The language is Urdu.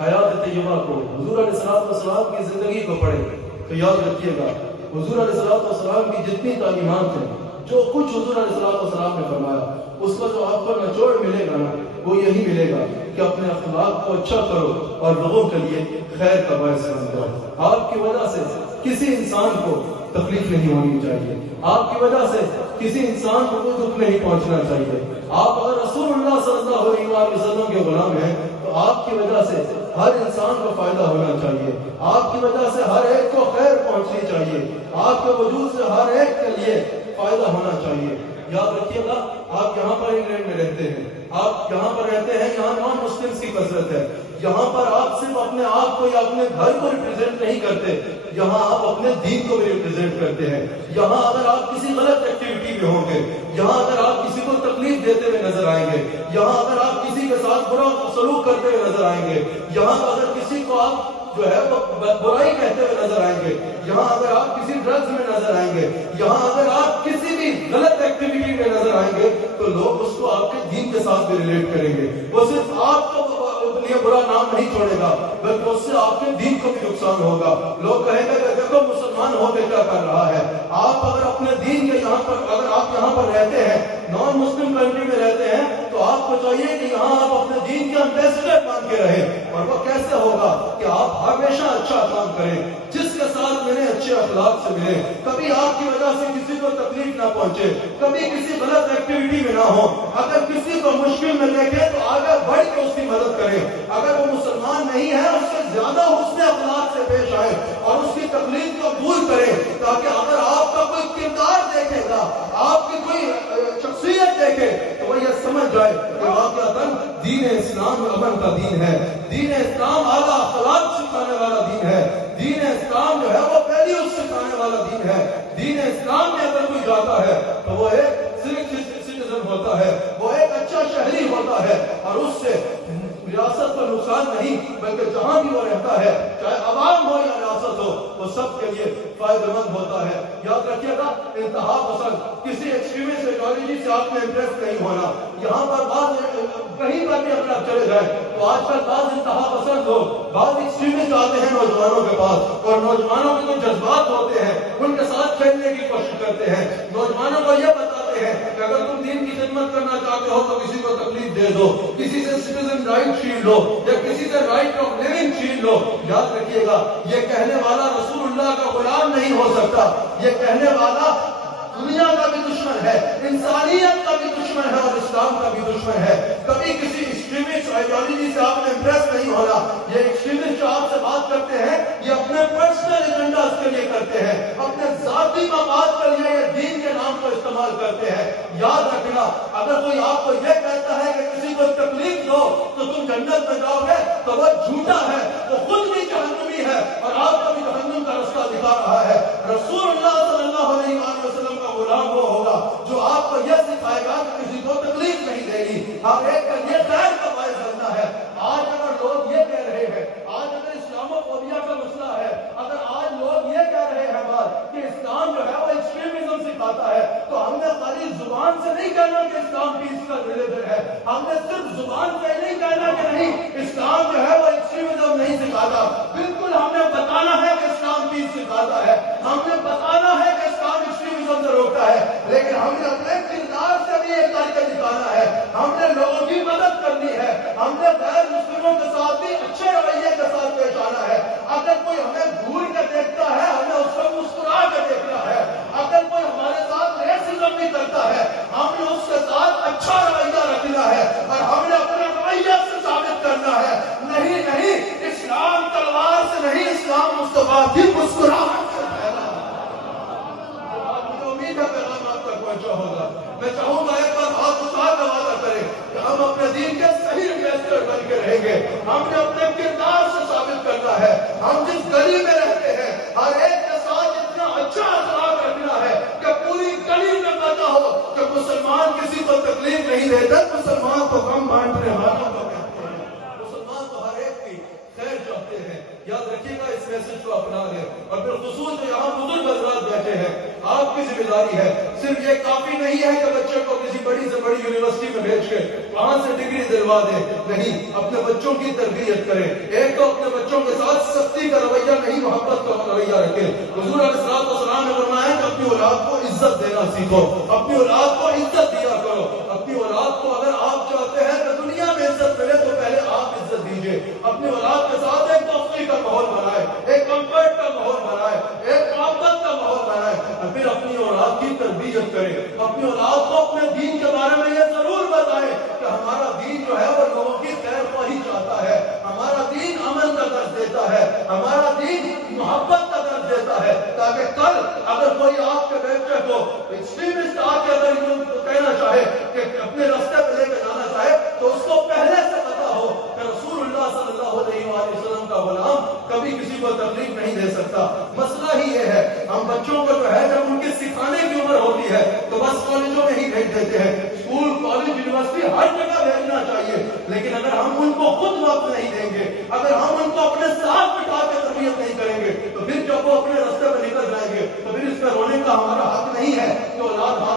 حیات طیبہ کو، حضور علیہ السلام کی زندگی کو پڑھیں تو یاد رکھیے گا حضور علیہ السلام کی جتنی تعلیمات ہیں، جو کچھ حضور علیہ السلام نے فرمایا، اس کا جو آپ کو نچوڑ ملے گا نا وہ یہی ملے گا کہ اپنے اخلاق کو اچھا کرو اور لوگوں کے لیے خیر کا باعث بن جاؤ۔ آپ کی وجہ سے کسی انسان کو تکلیف نہیں ہونی چاہیے، آپ کی وجہ سے کسی انسان کو کوئی دکھ نہیں پہنچنا چاہیے۔ آپ اگر رسول اللہ صلی اللہ علیہ وسلم کے غلام ہیں تو آپ کی وجہ سے ہر انسان کو فائدہ ہونا چاہیے، آپ کی وجہ سے ہر ایک کو خیر پہنچنی چاہیے، آپ کے وجود سے ہر ایک کے لیے فائدہ ہونا چاہیے۔ یاد رکھیے گا آپ یہاں پر انگلینڈ میں رہتے ہیں، آپ یہاں پر رہتے ہیں، یہاں نان مسلمس کی کثرت ہے، یہاں پر آپ صرف اپنے آپ کو یا اپنے گھر کو ریپرزینٹ نہیں کرتے، یہاں آپ اپنے دین کو بھی ریپرزینٹ کرتے ہیں۔ یہاں اگر آپ کسی غلط ایکٹیویٹی میں ہوں گے، یہاں اگر آپ کسی کو تکلیف دیتے ہوئے نظر آئیں گے، یہاں اگر آپ کسی کے ساتھ برا سلوک کرتے ہوئے نظر آئیں گے، یہاں اگر کسی کو آپ جو ہے وہ برائی کہتے ہوئے نظر آئیں گے، یہاں اگر آپ کسی ڈرگز میں نظر آئیں گے، یہاں اگر آپ کسی بھی غلط ایکٹیویٹی میں نظر آئیں گے تو لوگ اس کو آپ کے دین کے ساتھ بھی ریلیٹ کریں گے۔ وہ صرف آپ کو لیے برا نام نہیں چھوڑے گا بلکہ اس سے آپ کے دین کو بھی نقصان ہوگا۔ لوگ کہیں گے کہ دیکھو مسلمان ہو کے کیا کر رہا ہے۔ آپ اگر اپنے دین کے یہاں پر اگر آپ یہاں پر رہتے ہیں، نان مسلم کنٹری میں رہتے ہیں، تو آپ کو چاہیے کہ یہاں آپ اپنے دین کے امبیسڈر بن کے رہیں، اور وہ کیسے ہوگا کہ آپ ہمیشہ اچھا کام کریں، جس کے ساتھ ملیں اچھے اخلاق سے ملیں، کبھی آپ کی وجہ سے کسی کو تکلیف نہ پہنچے، کبھی کسی غلط ایکٹیویٹی میں نہ ہو، اگر کسی کو مشکل میں دیکھے تو آگے بڑھ کے اس کی مدد کریں، اگر وہ مسلمان نہیں ہے اس سے زیادہ حسن اخلاق سے پیش آئے اور اس کی تکلیف کو دور کریں، تاکہ اگر آپ کا کوئی کردار دیکھے گا، آپ کی کوئی شخصیت دیکھے تو وہ یہ سمجھ جائے کہ واقعتاً دین اسلام امن کا دین ہے، دین اسلام اعلیٰ اخلاق سکھانے والا دین ہے، دین اسلام جو ہے وہ ویلیوز سکھانے والا دین ہے۔ دین اسلام میں اگر کوئی جاتا ہے تو وہ ایک سٹیزن ہوتا ہے، وہ ایک اچھا شہری ہوتا ہے، اور اس سے ریاست کو نقصان نہیں بلکہ جہاں بھی وہ رہتا ہے، چاہے عوام ہو یا ریاست ہو، وہ سب کے لیے فائدہ مند ہوتا ہے۔ یاد رکھیے گا انتہا پسند کسی ایکسٹریمسٹ ایڈیالوجی سے آپ نے امپریس نہیں ہونا۔ یہاں پر بعض کہیں پر بھی اگر آپ چلے جائیں تو آج کل بعض انتہا پسند لوگ، بعض ایکسٹریمسٹ آتے ہیں نوجوانوں کے پاس، اور نوجوانوں کے جو جذبات ہوتے ہیں ان کے ساتھ کھیلنے کی کوشش کرتے ہیں، نوجوانوں کو یہ بتاتے ہیں کہ اگر تم دین کی خدمت کرنا چاہتے ہو تو کسی کو تکلیف دے دو، کسی سے سٹیزن رائٹ چھین لو، یا کسی سے رائٹ آف لیونگ چھین لو۔ یاد رکھیے گا یہ کہنے والا رسول اللہ کا غلام نہیں ہو سکتا، یہ کہنے والا دنیا کا بھی دشمن ہے، انسانیت کا بھی دشمن ہے، اور اسلام کا بھی دشمن ہے۔ کبھی کسی ایکسٹریمسٹ آئیڈیالوجی سے آپ نے امپریس نہیں ہونا۔ یہ ایکسٹریمسٹ جو آپ سے بات کرتے ہیں یہ اپنے پرسنل ایجنڈاز کے لیے کرتے ہیں، اپنے ذاتی مفاد کے لیے یہ دین کے نام کو استعمال کرتے ہیں۔ یاد رکھنا اگر کوئی آپ کو یہ کہتا ہے کہ کسی کو تکلیف دو تو تم جنت میں جاؤ گے تو وہ جھوٹا ہے، وہ خود بھی جہنمی ہے اور آپ کو بھی جہنم کا رستہ دکھا رہا ہے۔ رسول اللہ صلی اللہ علیہ وسلم کا غلام وہ ہوگا جو آپ کو یہ سکھائے گا کہ کسی کو تکلیف نہیں دے گی، ہر ایک کا یہ خیر کا باعث بننا ہے۔ آج اگر لوگ یہ کہہ رہے ہیں، آج اگر اسلاموفوبیا کا مسئلہ ہے، اگر آج لوگ یہ کہہ رہے ہیں بات کہ اسلام جو ہے وہ ایکسٹریمزم سکھاتا ہے، تو ہم نے خالی زبان سے نہیں کہنا کہ اسلام پیس کا ریلیجن ہے، ہم نے صرف زبان سے نہیں کہنا کہ نہیں اسلام جو ہے وہ ایکسٹریمزم نہیں سکھاتا، بالکل ہم نے بتانا ہے کہ اسلام پیس سکھاتا ہے، ہم نے بتانا ہے کہ اسلام ایکسٹریمزم سے روکتا ہے، لیکن ہم نے اپنے کردار سے بھی یہ کر کے دکھانا ہے، ہم نے لوگوں کی مدد کرنی ہے، ہم نے غیر مسلموں کے ساتھ بھی اچھے رویے کے ساتھ پیش آنا ہے۔ اگر کوئی ہمیں گھور کے دیکھتا ہے ہمیں اس کو مسکرا کے دیکھنا ہے، اگر کوئی ہمارے ساتھ ریسزم بھی کرتا ہے ہم نے اس کے ساتھ اچھا رویہ رکھنا ہے، اور ہم نے اپنے رویہ سے ثابت کرنا ہے نہیں نہیں اسلام تلوار سے نہیں، اسلام مصطفیٰ کی مسکراہٹ سے پھیلا۔ امید ہے پیغام آپ تک پہنچا ہوگا۔ میں چاہوں گا ایک بار بہت خوشحال وعدہ کریں کہ ہم اپنے دین کے صحیح امبیسڈر بن کے رہیں گے، ہم نے اپنے کردار سے ثابت کرنا ہے، ہم جس گلی میں رہتے ہیں ہر ایک کے ساتھ اتنا اچھا اخلاق رکھنا ہے کہ پوری گلی میں پتا ہو کہ مسلمان کسی کو تکلیف نہیں دیتے، مسلمان تو غم بانٹنے والوں کو کہتے ہیں، مسلمان تو ہر ایک کی خیر چاہتے ہیں۔ یاد رکھیے گا اس میسج کو اپنا لیں، اور بالخصوص جو یہاں بزرگ حضرات بیٹھے ہیں آپ کی ذمہ داری ہے. صرف یہ کافی نہیں ہے کہ بچے کو کسی بڑی سے بڑی یونیورسٹی میں بھیج کے وہاں سے ڈگری دلوا دے. نہیں، اپنے بچوں کی تربیت کرے. ایک تو اپنے بچوں کے ساتھ سختی کا رویہ نہیں، محبت کا رویہ رکھے. حضور علیہ السلام نے فرمایا کہ اپنی اولاد کو عزت دینا سیکھو، اپنی اولاد کو عزت دیا کرو. اپنی اولاد کو اگر آپ چاہتے ہیں کہ دنیا میں عزت ملے تو پہلے آپ عزت دیجیے. اپنی اولاد کے ساتھ ایک دوستی کا ماحول بنائے، ایک کمفرٹ کا ماحول بنائے، ایک محبت کا ماحول بنائے، اور پھر اپنی اولاد کی تربیت کرے. اپنی اولاد کو اپنے دین کے بارے میں یہ ضرور بتائے کہ ہمارا دین جو ہے وہ لوگوں کی خیر خواہی چاہتا ہے، ہمارا دین امن کا درس دیتا ہے، ہمارا دین محبت کا درس دیتا ہے، تاکہ کل اگر کوئی آپ کے بیٹے کو ایکسٹریمسٹ آ کے اگر کہنا چاہے کہ اپنے راستے پہ لے کے جانا چاہے تو اس کو پہلے سے پتا ہو کہ رسول اللہ صلی اللہ علیہ وآلہ وسلم کا غلام کبھی کسی کو تکلیف نہیں دے سکتا. مسئلہ ہی یہ ہے، ہم بچوں کو جو ہے جب ان کی سکھانے کی عمر ہوتی ہے تو بس کالجوں میں ہی بھیج دیتے ہیں. اسکول، کالج، یونیورسٹی ہر جگہ بھیجنا چاہیے، لیکن اگر ہم ان کو خود وقت نہیں دیں گے، اگر ہم ان کو اپنے ساتھ بٹھا کے تربیت نہیں کریں گے تو پھر جب وہ اپنے راستے پہ نکل جائیں گے تو پھر اس پہ رونے کا ہمارا حق نہیں ہے کہ اولاد